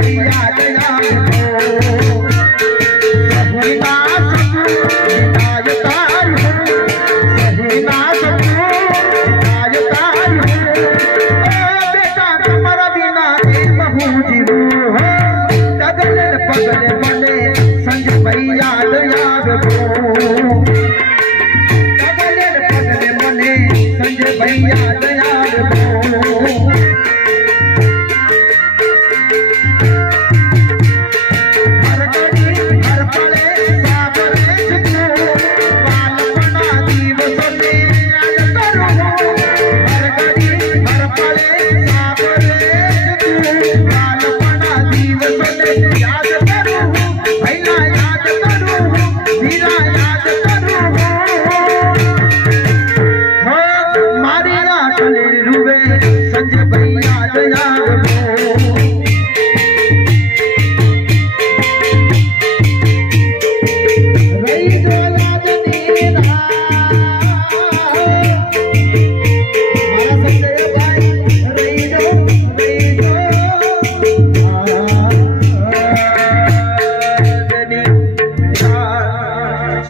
भैया दया सही नाथ सही नाथ बेटा तुम्हारा बिना महू जीवो तगले पगले मने संज भैया दया तगले पगले मने संज भैया दया Thank you.